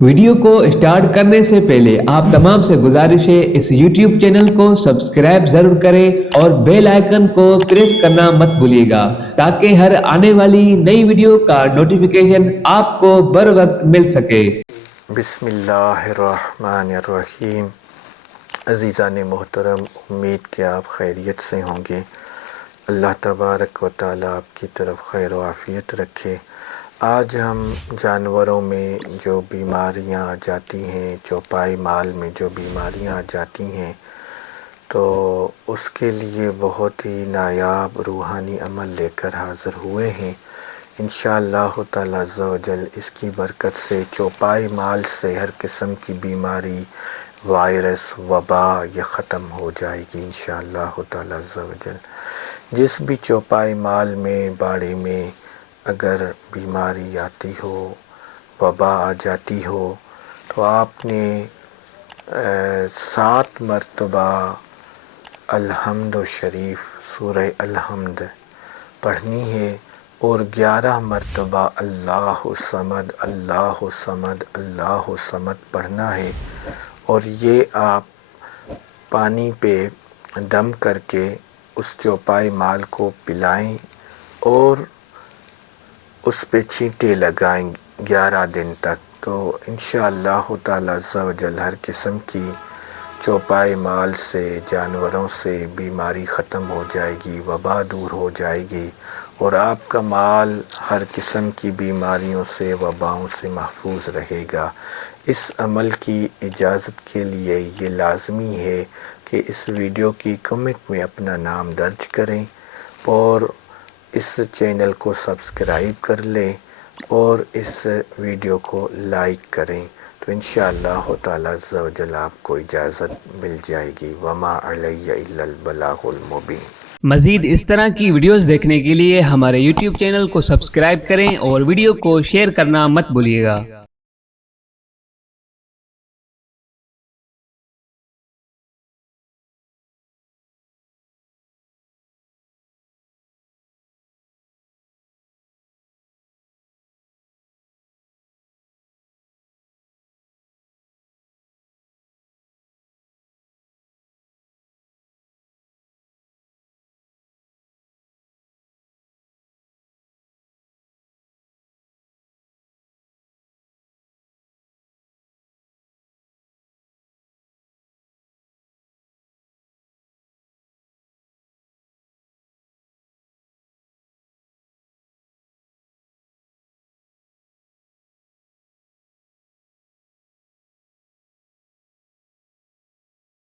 Video کو start کرنے سے پہلے آپ تمام سے گزارش ہے اس یوٹیوب چینل کو سبسکرائب ضرور کریں اور بیل آئیکن کو پریس کرنا مت بھولیے گا تاکہ ہر آنے والی نئی ویڈیو کا نوٹیفیکیشن آپ کو بر وقت مل سکے۔ بسم اللہ الرحمن الرحیم۔ عزیزان محترم، امید کہ آپ خیریت سے ہوں گے۔ اللہ تبارک و تعالیٰ آپ کی طرف خیر و عافیت رکھے۔ آج ہم جانوروں میں جو بیماریاں آ جاتی ہیں، چوپائی مال میں جو بیماریاں آ جاتی ہیں، تو اس کے لیے بہت ہی نایاب روحانی عمل لے کر حاضر ہوئے ہیں۔ انشاءاللہ تعالیٰ عز و جل اس کی برکت سے چوپائی مال سے ہر قسم کی بیماری، وائرس، وبا یہ ختم ہو جائے گی انشاءاللہ تعالیٰ عز و جل۔ جس بھی چوپائی مال میں، باڑے میں اگر بیماری آتی ہو، وبا آ جاتی ہو، تو آپ نے 7 مرتبہ الحمد شریف سورہ الحمد پڑھنی ہے اور 11 مرتبہ اللہ الصمد اللہ الصمد اللہ الصمد پڑھنا ہے، اور یہ آپ پانی پہ دم کر کے اس چوپائی مال کو پلائیں اور اس پہ چھینٹے لگائیں 11 دن تک، تو انشاءاللہ تعالیٰ عز و جل ہر قسم کی چوپائی مال سے، جانوروں سے بیماری ختم ہو جائے گی، وبا دور ہو جائے گی، اور آپ کا مال ہر قسم کی بیماریوں سے، وباؤں سے محفوظ رہے گا۔ اس عمل کی اجازت کے لیے یہ لازمی ہے کہ اس ویڈیو کی کمنٹ میں اپنا نام درج کریں اور اس چینل کو سبسکرائب کر لیں اور اس ویڈیو کو لائک کریں، تو انشاءاللہ تعالیٰ عز و جل آپ کو اجازت مل جائے گی۔ وما علی الا البلاغ المبین۔ مزید اس طرح کی ویڈیوز دیکھنے کے لیے ہمارے یوٹیوب چینل کو سبسکرائب کریں اور ویڈیو کو شیئر کرنا مت بھولیے گا۔